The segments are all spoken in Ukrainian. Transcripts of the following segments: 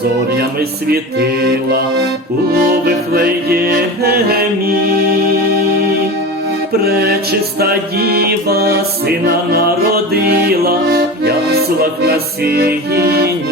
зорями світила у Вифлеємі. Пречиста діва сина народила яслах на сіні.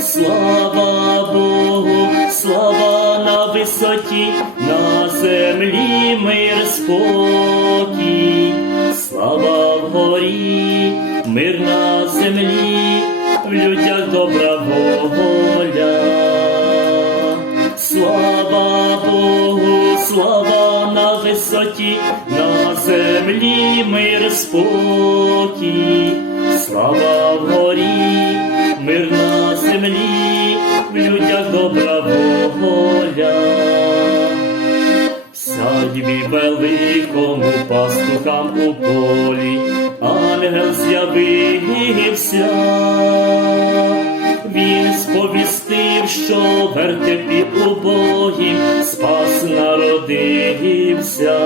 Слава Богу, слава на висоті, на землі мир спокій, в людях добра воля. Слава Богу, слава на висоті, на землі мир спокій, слава вгорі, мир на землі, в людях добра воля. Садьбі великому пастухам у полі, ангел з'явився. Він сповістив, що вертепі убогім спас народився.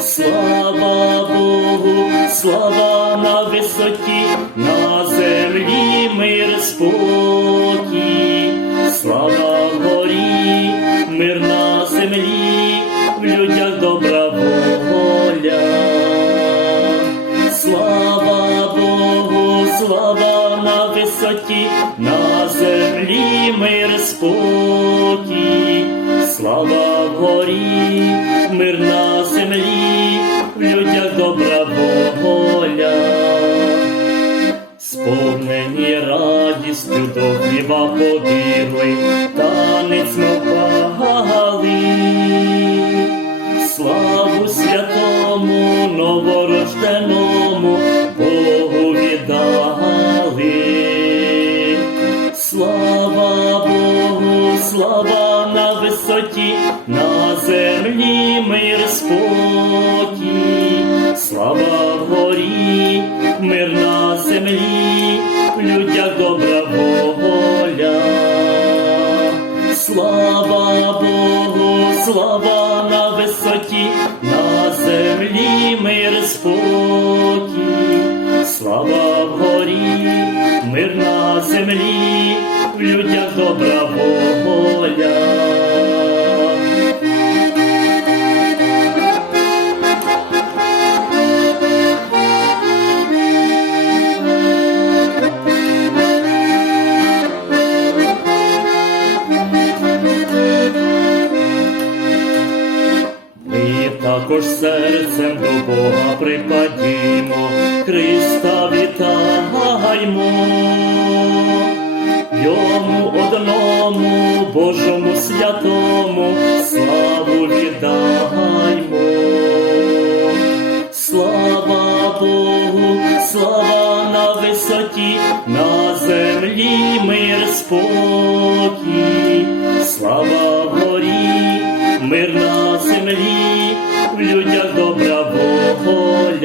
Слава Богу, слава на висоті, на землі мир спокій, слава на висоті, на землі мир спокій, слава горі, мир на землі, в людях добра воля. Сповнені радістю до хліба побігли, слава на висоті, на землі мир спокій, слава вгорі, мир на землі, в людях добра воля. Христа вітаймо, йому одному, Божому святому, славу віддаймо. Слава Богу, слава на висоті, на землі мир спокій, слава вгорі, мир на землі, в людях добра воля.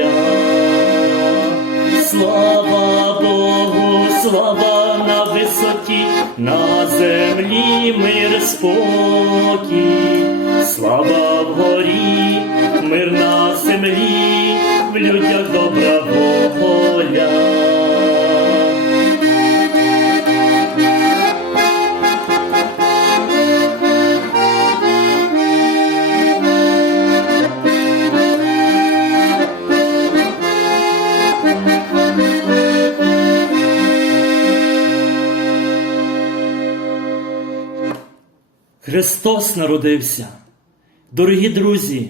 Слава Богу, слава на висоті, на землі мир спокій, слава вгорі, мир на землі, в людях добра воля. Христос народився. Дорогі друзі,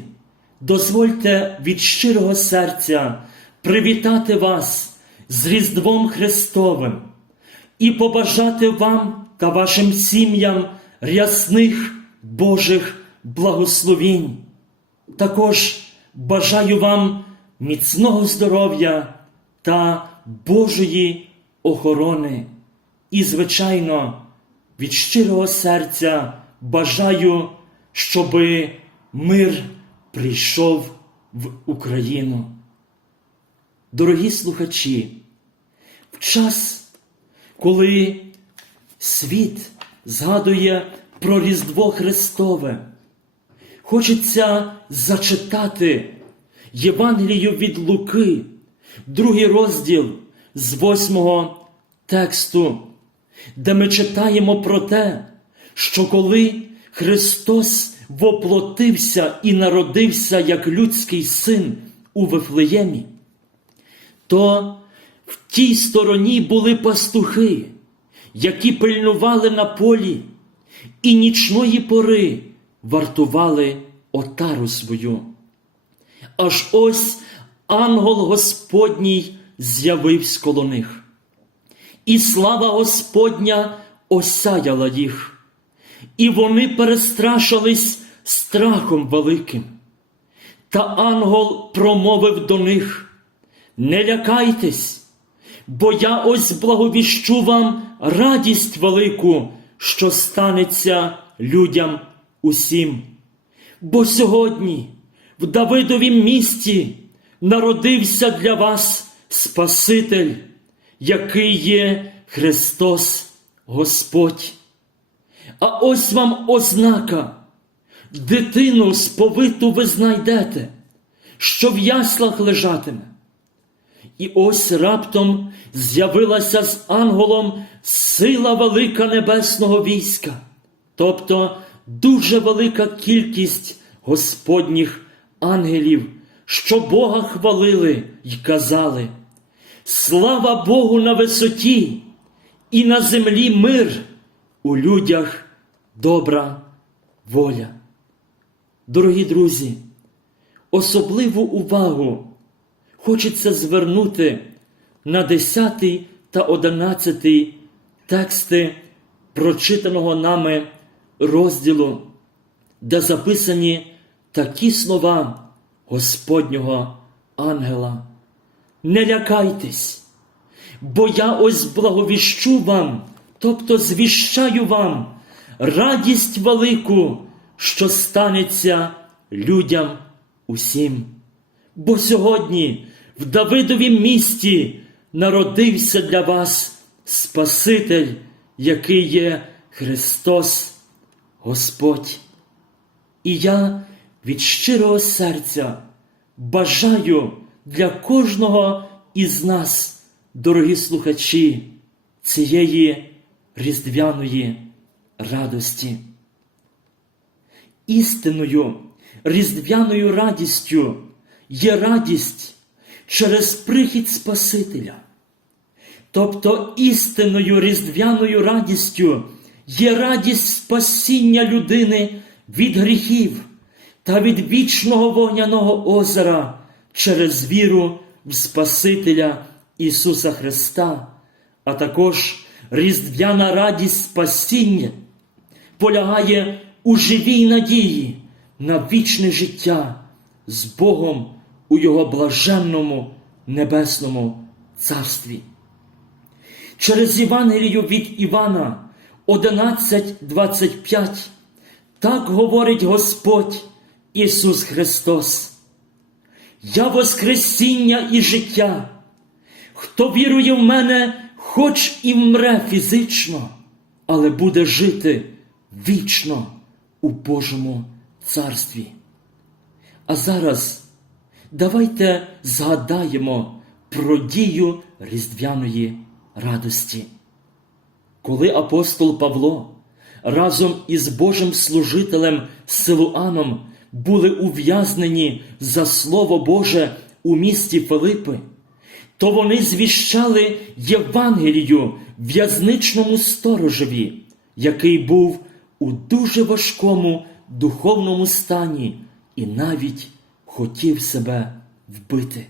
дозвольте від щирого серця привітати вас з Різдвом Христовим і побажати вам та вашим сім'ям рясних Божих благословінь. Також бажаю вам міцного здоров'я та Божої охорони. І, звичайно, від щирого серця бажаю, щоби мир прийшов в Україну. Дорогі слухачі, в час, коли світ згадує про Різдво Христове, хочеться зачитати Євангелію від Луки, другий розділ з 8 тексту, де ми читаємо про те, що коли Христос воплотився і народився як людський син у Вифлеємі, то в тій стороні були пастухи, які пильнували на полі і нічної пори вартували отару свою. Аж ось ангел Господній з'явився коло них, і слава Господня осяяла їх, і вони перестрашились страхом великим. Та ангел промовив до них: Не лякайтесь, бо я ось благовіщу вам радість велику, що станеться людям усім. Бо сьогодні в Давидовім місті народився для вас Спаситель, який є Христос Господь. А ось вам ознака, дитину сповиту ви знайдете, що в яслах лежатиме. І ось раптом з'явилася з ангелом сила велика небесного війська, тобто дуже велика кількість Господніх ангелів, що Бога хвалили й казали: Слава Богу на висоті, і на землі мир, у людях добра воля. Дорогі друзі, особливу увагу хочеться звернути на 10 та 11 тексти прочитаного нами розділу, де записані такі слова Господнього ангела. Не лякайтесь, бо я ось благовіщу вам, тобто звіщаю вам радість велику, що станеться людям усім. Бо сьогодні в Давидовім місті народився для вас Спаситель, який є Христос Господь. І я від щирого серця бажаю для кожного із нас, дорогі слухачі, цієї різдвяної радості. Істинною різдвяною радістю є радість через прихід Спасителя. Тобто істинною різдвяною радістю є радість спасіння людини від гріхів та від вічного вогняного озера через віру в Спасителя Ісуса Христа, а також різдвяна радість спасіння полягає у живій надії на вічне життя з Богом у Його блаженному небесному царстві. Через Євангелію від Івана 11.25 так говорить Господь Ісус Христос. Я Воскресіння і життя. Хто вірує в мене, хоч і вмре фізично, але буде жити вічно у Божому царстві. А зараз давайте згадаємо про дію різдвяної радості. Коли апостол Павло разом із Божим служителем Силуаном були ув'язнені за Слово Боже у місті Филипи, то вони звіщали Євангелію в'язничному сторожеві, який був у дуже важкому духовному стані і навіть хотів себе вбити.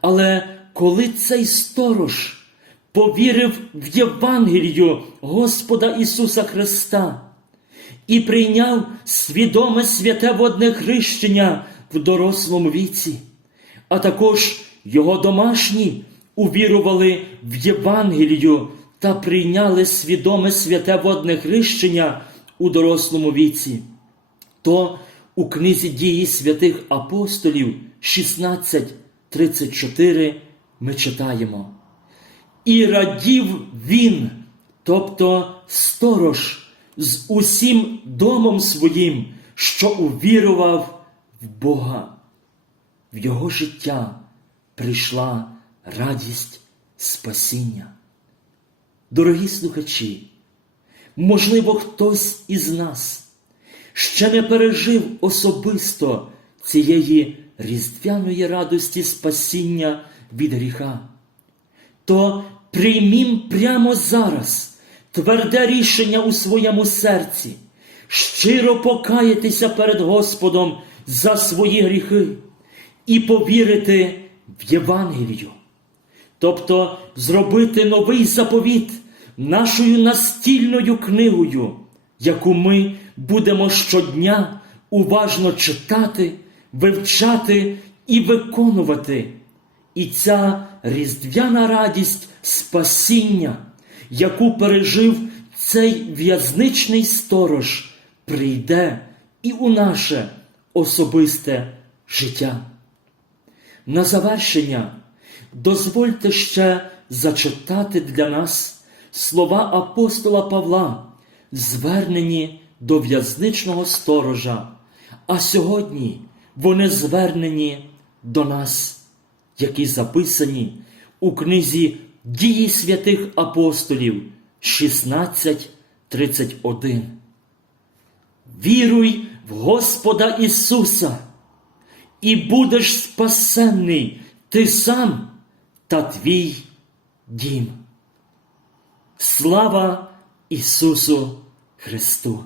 Але коли цей сторож повірив в Євангелію Господа Ісуса Христа і прийняв свідоме святе водне хрещення в дорослому віці, а також його домашні увірували в Євангелію та прийняли свідоме святе водне хрещення у дорослому віці, то у книзі дії святих апостолів 16.34 ми читаємо. І радів він, тобто сторож, з усім домом своїм, що увірував в Бога. В його життя прийшла радість спасіння. Дорогі слухачі, можливо, хтось із нас ще не пережив особисто цієї різдвяної радості спасіння від гріха, то приймім прямо зараз тверде рішення у своєму серці, щиро покаятися перед Господом за свої гріхи і повірити в Євангелію. Тобто зробити новий заповіт нашою настільною книгою, яку ми будемо щодня уважно читати, вивчати і виконувати. І ця різдвяна радість спасіння, яку пережив цей в'язничний сторож, прийде і у наше особисте життя. На завершення дозвольте ще зачитати для нас слова апостола Павла, звернені до в'язничного сторожа, а сьогодні вони звернені до нас, які записані у книзі Дії святих апостолів 16.31. Віруй в Господа Ісуса і будеш спасенний ти сам та твій дім. Слава Ісусу Христу!